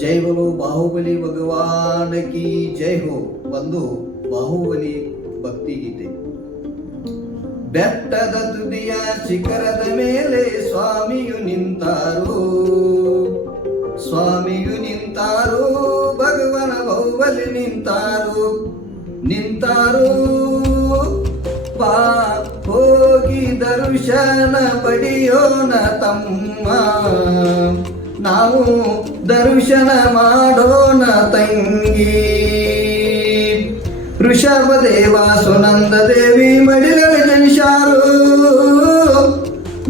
ಜೈ ಬಲು ಬಾಹುಬಲಿ ಭಗವಾನ ಕಿ ಜೈ ಹೋ ಒಂದು ಬಾಹುಬಲಿ ಭಕ್ತಿಗೀತೆ ಬೆಟ್ಟದ ತುದಿಯ ಶಿಖರದ ಮೇಲೆ ಸ್ವಾಮಿಯು ನಿಂತಾರು ಸ್ವಾಮಿಯು ನಿಂತಾರು, ಭಗವನ ಬಾಹುಬಲಿ ನಿಂತಾರು ನಿಂತಾರು. ಪಾ ಹೋಗಿ ದರ್ಶನ ಪಡೆಯೋಣ ತಮ್ಮ. ನಾವು ದರ್ಶನ ಮಾಡೋಣ ತಂಗಿ. ಋಷಭ ದೇವ ಸುನಂದ ದೇವಿ ಮಡಿಲಲ್ಲಿ ಜನಿಷಾರು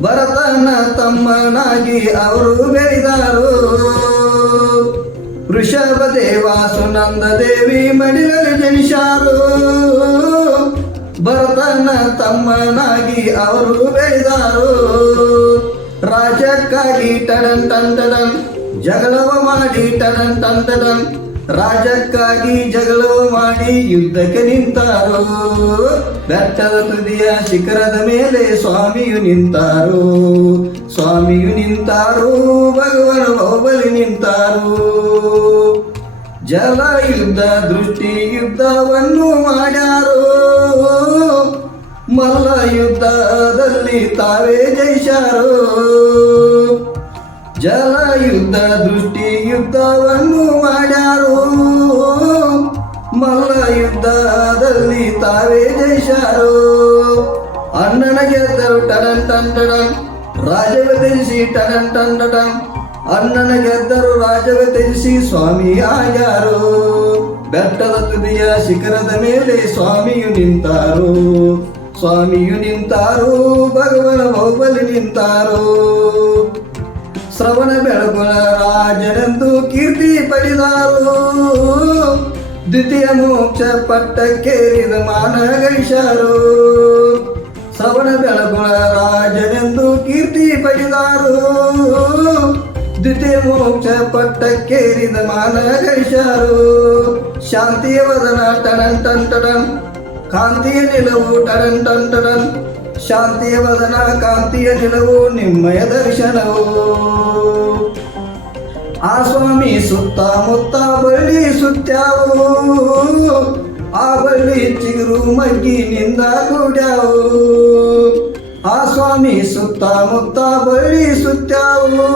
ಭರತನ ತಮ್ಮನಾಗಿ ಅವರು ಬೆಳೆದಾರು. ಋಷಭ ದೇವ ಸುನಂದ ದೇವಿ ಮಡಿಲಲ್ಲಿ ಜನಿಷಾರು ಭರತನ ತಮ್ಮನಾಗಿ ಅವರು ಬೆಳೆದಾರು. ರಾಜಕ್ಕಾಗಿ ಟಡನ್ ಟಡನ್ ಜಗಳವ ಮಾಡಿ ಟಡನ್ ಟಡನ್ ರಾಜಕ್ಕಾಗಿ ಜಗಳವ ಮಾಡಿ ಯುದ್ಧಕ್ಕೆ ನಿಂತಾರೋ. ಬೆಟ್ಟದ ತುದಿಯ ಶಿಖರದ ಮೇಲೆ ಸ್ವಾಮಿಯು ನಿಂತಾರೋ. ಸ್ವಾಮಿಯು ನಿಂತಾರೋ, ಭಗವನ ಬಾಹುಬಲಿ ನಿಂತಾರೋ. ಜಲ ಯುದ್ಧ, ದೃಷ್ಟಿ ಯುದ್ಧವನ್ನು ಮಾಡ್ಯಾರು. ಮಲ್ಲ ಯುದ್ಧದಲ್ಲಿ ತಾವೇ ಜಯಿಸಾರು ಜಲ ಯುದ್ಧ ದೃಷ್ಟಿ ಯುದ್ಧವನ್ನು ಮಾಡ್ಯಾರು. ಮಲ್ಲ ಯುದ್ಧದಲ್ಲಿ ತಾವೇ ಜಯಿಸಾರು ಅಣ್ಣನ ಗೆದ್ದರು ಟಡನ್ ಟನ್ ಟಡನ್ ರಾಜವ ತಿಳಿಸಿ ಟಡನ್ ಟನ್ ಟಡನ್ ಅಣ್ಣನ ಗೆದ್ದರು ರಾಜವ ತಿಳಿಸಿ ಸ್ವಾಮಿ ಆಗ್ಯಾರು. ಬೆಟ್ಟದ ತುದಿಯ ಶಿಖರದ ಮೇಲೆ ಸ್ವಾಮಿಯು ನಿಂತಾರು. ಸ್ವಾಮಿಯು ನಿಂತಾರು ಭಗವನ ಬಾಹುಬಲಿ ನಿಂತಾರು ಶ್ರವಣ ಬೆಳಗುಳ ರಾಜನೆಂದು ಕೀರ್ತಿ ಪಡೆದಾರು ದ್ವಿತೀಯ ಮೋಕ್ಷ ಪಟ್ಟಕ್ಕೇರಿದ ಮಾನ ಗಳಿಸಾರು ಶ್ರವಣ ಬೆಳಗುಳ ರಾಜನೆಂದು ಕೀರ್ತಿ ಪಡೆದಾರು ದ್ವಿತೀಯ ಮೋಕ್ಷ ಪಟ್ಟಕ್ಕೇರಿದ ಮಾನ ಗಳಿಸಾರು ಶಾಂತಿಯ ವದನ ಟಡನ್ ಟನ್ ಟಡನ್ ಕಾಂತಿಯ ನಿಲವು ಟರನ್ ಟನ್ ಟರನ್ ಶಾಂತಿಯ ವದನ, ಕಾಂತಿಯ ನಿಲವು, ನಿಮ್ಮಯ ದರ್ಶನವು. ಆ ಸ್ವಾಮಿ ಸುತ್ತಮುತ್ತ ಬಳ್ಳಿ ಸುತ್ತಾವು. ಆ ಬಳ್ಳಿ ಚಿಗುರು ಮಗ್ಗಿನಿಂದ ಕೂಡ್ಯಾವು. ಆ ಸ್ವಾಮಿ ಸುತ್ತಮುತ್ತ ಬಳ್ಳಿ ಸುತ್ತಾವು.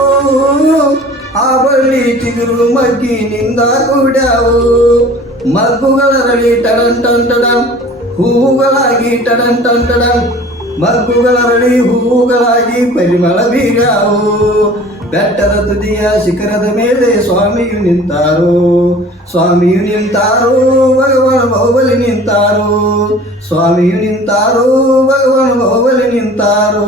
ಆ ಬಳ್ಳಿ ಚಿಗುರು ಮಗ್ಗಿನಿಂದ ಕೂಡ್ಯಾವು. ಮಗ್ಗುಗಳರಳಿ ಟಡನ್ ಟನ್ ಟಡನ್. ಹೂವುಗಳಾಗಿ ಟಡನ್ ಟನ್ ಟಡನ್ ಮಗ್ಗುಗಳರಳಿ ಹೂವುಗಳಾಗಿ ಪರಿಮಳ ಬೀಗಾವು ಬೆಟ್ಟದ ತುದಿಯ ಶಿಖರದ ಮೇಲೆ ಸ್ವಾಮಿಯು ನಿಂತಾರು. ಸ್ವಾಮಿಯು ನಿಂತಾರು, ಭಗವಾನ್ ಬಾಹುಬಲಿ ನಿಂತಾರು. ಸ್ವಾಮಿಯು ನಿಂತಾರು, ಭಗವಾನ್ ಬಾಹುಬಲಿ ನಿಂತಾರು.